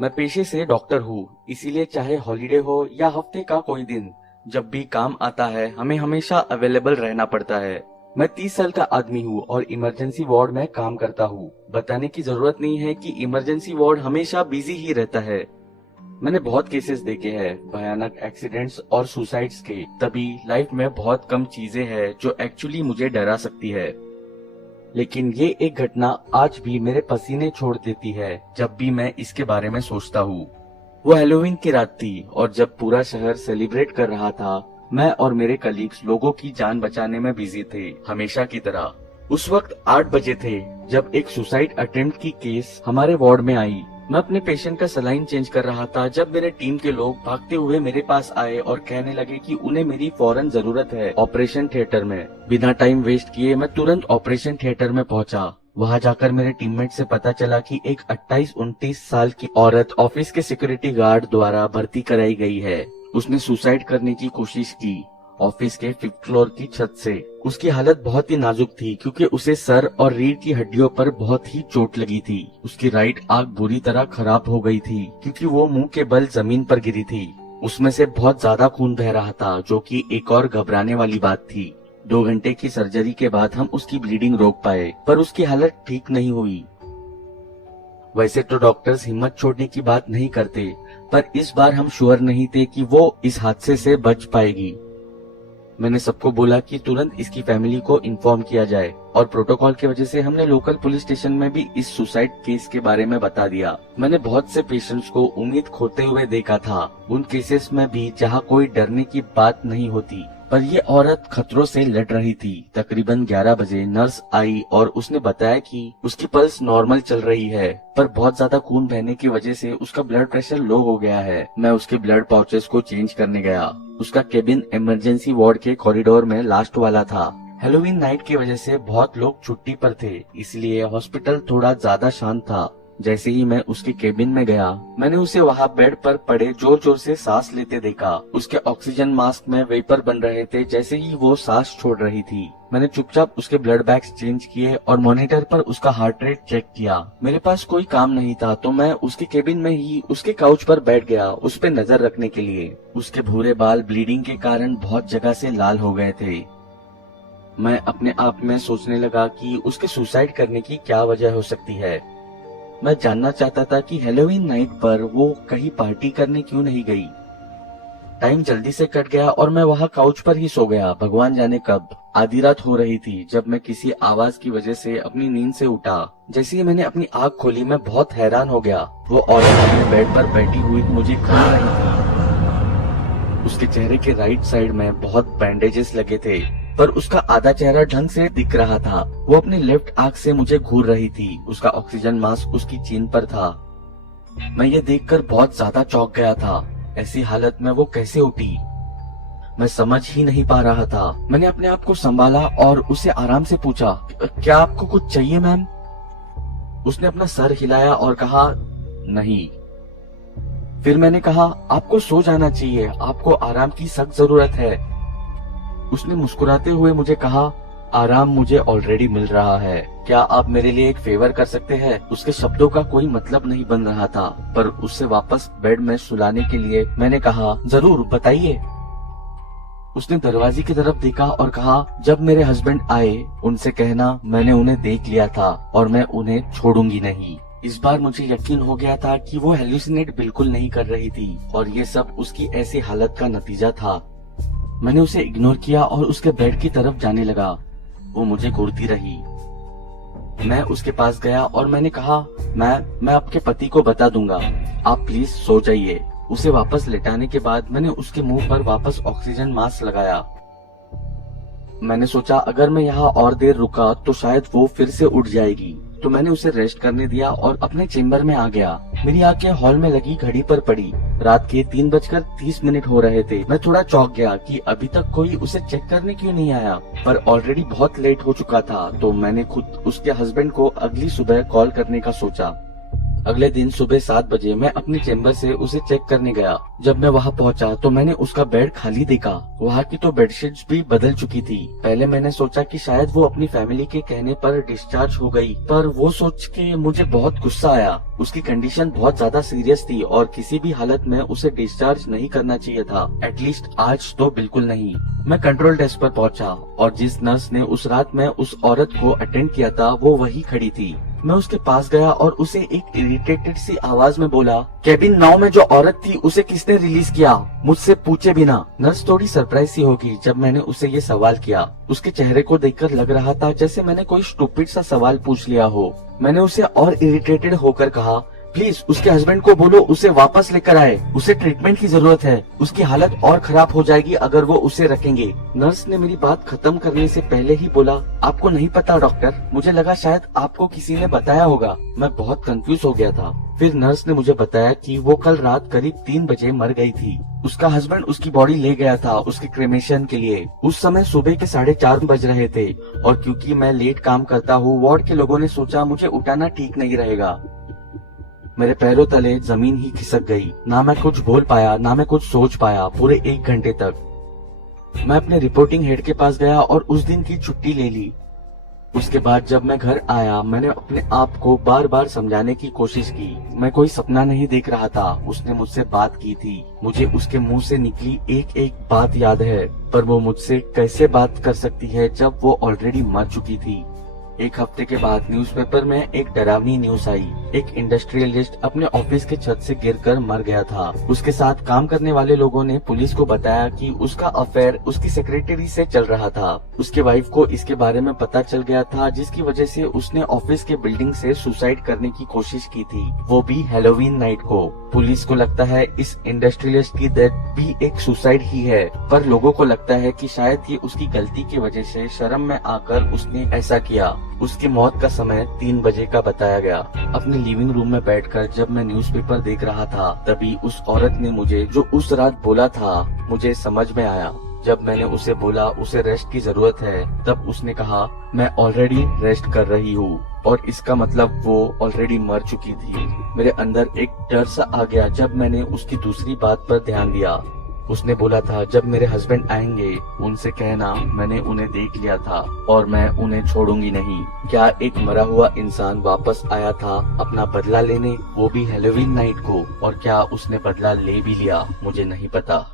मैं पेशे से डॉक्टर हूँ, इसीलिए चाहे हॉलीडे हो या हफ्ते का कोई दिन, जब भी काम आता है हमें हमेशा अवेलेबल रहना पड़ता है। मैं 30 साल का आदमी हूँ और इमरजेंसी वार्ड में काम करता हूँ। बताने की जरूरत नहीं है कि इमरजेंसी वार्ड हमेशा बिजी ही रहता है। मैंने बहुत केसेस देखे हैं, भयानक एक्सीडेंट्स और सुसाइड्स के। तभी लाइफ में बहुत कम चीजें हैं जो एक्चुअली मुझे डरा सकती है, लेकिन ये एक घटना आज भी मेरे पसीने छोड़ देती है जब भी मैं इसके बारे में सोचता हूँ। वो हैलोवीन की रात थी और जब पूरा शहर सेलिब्रेट कर रहा था, मैं और मेरे कलीग्स लोगों की जान बचाने में बिजी थे, हमेशा की तरह। उस वक्त 8 बजे थे जब एक सुसाइड अटेम्प्ट की केस हमारे वार्ड में आई। मैं अपने पेशेंट का सलाइन चेंज कर रहा था जब मेरे टीम के लोग भागते हुए मेरे पास आए और कहने लगे कि उन्हें मेरी फौरन जरूरत है ऑपरेशन थिएटर में। बिना टाइम वेस्ट किए मैं तुरंत ऑपरेशन थिएटर में पहुंचा। वहां जाकर मेरे टीममेट से पता चला कि एक 28-29 साल की औरत ऑफिस के सिक्योरिटी गार्ड द्वारा भर्ती कराई गई है। उसने सुसाइड करने की कोशिश की ऑफिस के 5th फ्लोर की छत से। उसकी हालत बहुत ही नाजुक थी क्योंकि उसे सर और रीढ़ की हड्डियों पर बहुत ही चोट लगी थी। उसकी राइट आंख बुरी तरह खराब हो गई थी क्योंकि वो मुंह के बल जमीन पर गिरी थी। उसमें से बहुत ज्यादा खून बह रहा था, जो कि एक और घबराने वाली बात थी। 2 घंटे की सर्जरी के बाद हम उसकी ब्लीडिंग रोक पाए, पर उसकी हालत ठीक नहीं हुई। वैसे तो डॉक्टर्स हिम्मत छोड़ने की बात नहीं करते, पर इस बार हम श्योर नहीं थे कि वो इस हादसे से बच पाएगी। मैंने सबको बोला कि तुरंत इसकी फैमिली को इन्फॉर्म किया जाए, और प्रोटोकॉल की वजह से हमने लोकल पुलिस स्टेशन में भी इस सुसाइड केस के बारे में बता दिया। मैंने बहुत से पेशेंट्स को उम्मीद खोते हुए देखा था, उन केसेस में भी जहां कोई डरने की बात नहीं होती, पर ये औरत खतरों से लड़ रही थी। तकरीबन 11 बजे नर्स आई और उसने बताया कि उसकी पल्स नॉर्मल चल रही है, पर बहुत ज्यादा खून बहने की वजह से उसका ब्लड प्रेशर लो हो गया है। मैं उसके ब्लड पाउचेस को चेंज करने गया। उसका केबिन इमरजेंसी वार्ड के कॉरिडोर में लास्ट वाला था। हैलोवीन नाइट की वजह से बहुत लोग छुट्टी पर थे, इसलिए हॉस्पिटल थोड़ा ज्यादा शांत था। जैसे ही मैं उसके केबिन में गया, मैंने उसे वहां बेड पर पड़े जोर जोर से सांस लेते देखा। उसके ऑक्सीजन मास्क में वेपर बन रहे थे जैसे ही वो सांस छोड़ रही थी। मैंने चुपचाप उसके ब्लड बैग्स चेंज किए और मॉनिटर पर उसका हार्ट रेट चेक किया। मेरे पास कोई काम नहीं था तो मैं उसके केबिन में ही उसके काउच पर बैठ गया, उस पर नजर रखने के लिए। उसके भूरे बाल ब्लीडिंग के कारण बहुत जगह से लाल हो गए थे। मैं अपने आप में सोचने लगा कि उसके सुसाइड करने की क्या वजह हो सकती है। मैं जानना चाहता था कि हैलोवीन नाइट पर वो कहीं पार्टी करने क्यों नहीं गई। टाइम जल्दी से कट गया और मैं वहां काउच पर ही सो गया, भगवान जाने कब। आधी रात हो रही थी जब मैं किसी आवाज की वजह से अपनी नींद से उठा। जैसे ही मैंने अपनी आंख खोली, मैं बहुत हैरान हो गया। वो औरत अपने बेड पर बैठी हुई मुझे घूर रही थी। उसके चेहरे के राइट साइड में बहुत बैंडेजेस लगे थे, पर उसका आधा चेहरा ढंग से दिख रहा था। वो अपनी लेफ्ट आंख से मुझे घूर रही थी। उसका ऑक्सीजन मास्क उसकी चीन पर था। मैं ये देखकर बहुत ज्यादा चौंक गया था। ऐसी हालत में वो कैसे उठी, मैं समझ ही नहीं पा रहा था। मैंने अपने आप को संभाला और उसे आराम से पूछा, क्या आपको कुछ चाहिए मैम? उसने अपना सर हिलाया और कहा, नहीं। फिर मैंने कहा, आपको सो जाना चाहिए, आपको आराम की सख्त जरूरत है। उसने मुस्कुराते हुए मुझे कहा, आराम मुझे ऑलरेडी मिल रहा है, क्या आप मेरे लिए एक फेवर कर सकते हैं? उसके शब्दों का कोई मतलब नहीं बन रहा था, पर उससे वापस बेड में सुलाने के लिए मैंने कहा, जरूर बताइए। उसने दरवाजे की तरफ देखा और कहा, जब मेरे हस्बैंड आए उनसे कहना मैंने उन्हें देख लिया था और मैं उन्हें छोड़ूंगी नहीं। इस बार मुझे यकीन हो गया था कि वो हेलुसिनेट बिल्कुल नहीं कर रही थी और ये सब उसकी ऐसी हालत का नतीजा था। मैंने उसे इग्नोर किया और उसके बेड की तरफ जाने लगा। वो मुझे घूरती रही। मैं उसके पास गया और मैंने कहा, मैं आपके पति को बता दूंगा, आप प्लीज सो जाइए। उसे वापस लेटाने के बाद मैंने उसके मुंह पर वापस ऑक्सीजन मास्क लगाया। मैंने सोचा अगर मैं यहाँ और देर रुका तो शायद वो फिर से उठ जाएगी, तो मैंने उसे रेस्ट करने दिया और अपने चेम्बर में आ गया। मेरी आंखें हॉल में लगी घड़ी पर पड़ी। रात के 3:30 हो रहे थे। मैं थोड़ा चौंक गया कि अभी तक कोई उसे चेक करने क्यों नहीं आया, पर ऑलरेडी बहुत लेट हो चुका था, तो मैंने खुद उसके हस्बैंड को अगली सुबह कॉल करने का सोचा। अगले दिन सुबह 7 बजे मैं अपने चेम्बर से उसे चेक करने गया। जब मैं वहाँ पहुँचा तो मैंने उसका बेड खाली देखा। वहाँ की तो बेडशीट्स भी बदल चुकी थी। पहले मैंने सोचा कि शायद वो अपनी फैमिली के कहने पर डिस्चार्ज हो गई, पर वो सोच के मुझे बहुत गुस्सा आया। उसकी कंडीशन बहुत ज्यादा सीरियस थी और किसी भी हालत में उसे डिस्चार्ज नहीं करना चाहिए था, एटलीस्ट आज तो बिल्कुल नहीं। मैं कंट्रोल डेस्क पर पहुंचा और जिस नर्स ने उस रात में उस औरत को अटेंड किया था वो वही खड़ी थी। मैं उसके पास गया और उसे एक इरिटेटेड सी आवाज में बोला, केबिन 9 में जो औरत थी उसे किसने रिलीज किया, मुझसे पूछे बिना। नर्स थोड़ी सरप्राइज सी होगी जब मैंने उसे ये सवाल किया। उसके चेहरे को देखकर लग रहा था जैसे मैंने कोई स्टूपिड सा सवाल पूछ लिया हो। मैंने उसे और इरिटेटेड होकर कहा, प्लीज उसके हस्बैंड को बोलो उसे वापस लेकर आए, उसे ट्रीटमेंट की जरूरत है, उसकी हालत और खराब हो जाएगी अगर वो उसे रखेंगे। नर्स ने मेरी बात खत्म करने से पहले ही बोला, आपको नहीं पता डॉक्टर, मुझे लगा शायद आपको किसी ने बताया होगा। मैं बहुत कंफ्यूज हो गया था। फिर नर्स ने मुझे बताया कि वो कल रात करीब 3 बजे मर गई थी। उसका हस्बैंड उसकी बॉडी ले गया था उसके क्रेमेशन के लिए। उस समय सुबह के 4:30 बज रहे थे और क्योंकि मैं लेट काम करता हूँ, वार्ड के लोगों ने सोचा मुझे उठाना ठीक नहीं रहेगा। मेरे पैरों तले जमीन ही खिसक गई। ना मैं कुछ बोल पाया ना मैं कुछ सोच पाया पूरे 1 घंटे तक। मैं अपने रिपोर्टिंग हेड के पास गया और उस दिन की छुट्टी ले ली। उसके बाद जब मैं घर आया मैंने अपने आप को बार बार समझाने की कोशिश की। मैं कोई सपना नहीं देख रहा था। उसने मुझसे बात की थी। मुझे उसके मुंह से निकली एक एक बात याद है, पर वो मुझसे कैसे बात कर सकती है जब वो ऑलरेडी मर चुकी थी। 1 हफ्ते के बाद न्यूज़पेपर में एक डरावनी न्यूज आई। एक इंडस्ट्रियलिस्ट अपने ऑफिस के छत से गिरकर मर गया था। उसके साथ काम करने वाले लोगों ने पुलिस को बताया कि उसका अफेयर उसकी सेक्रेटरी से चल रहा था। उसके वाइफ को इसके बारे में पता चल गया था, जिसकी वजह से उसने ऑफिस के बिल्डिंग से सुसाइड करने की कोशिश की थी, वो भी हैलोवीन नाइट को। पुलिस को लगता है इस इंडस्ट्रियलिस्ट की डेथ भी एक सुसाइड ही है, पर लोगों को लगता है कि शायद ये उसकी गलती की वजह से शर्म में आकर उसने ऐसा किया। उसकी मौत का समय 3 बजे का बताया गया। अपने लिविंग रूम में बैठकर जब मैं न्यूज़पेपर देख रहा था, तभी उस औरत ने मुझे जो उस रात बोला था मुझे समझ में आया। जब मैंने उसे बोला उसे रेस्ट की जरूरत है, तब उसने कहा, मैं ऑलरेडी रेस्ट कर रही हूँ, और इसका मतलब वो ऑलरेडी मर चुकी थी। मेरे अंदर एक डर सा आ गया जब मैंने उसकी दूसरी बात पर ध्यान दिया। उसने बोला था, जब मेरे हस्बैंड आएंगे उनसे कहना मैंने उन्हें देख लिया था और मैं उन्हें छोड़ूंगी नहीं। क्या एक मरा हुआ इंसान वापस आया था अपना बदला लेने, वो भी हैलोवीन नाइट को? और क्या उसने बदला ले भी लिया? मुझे नहीं पता।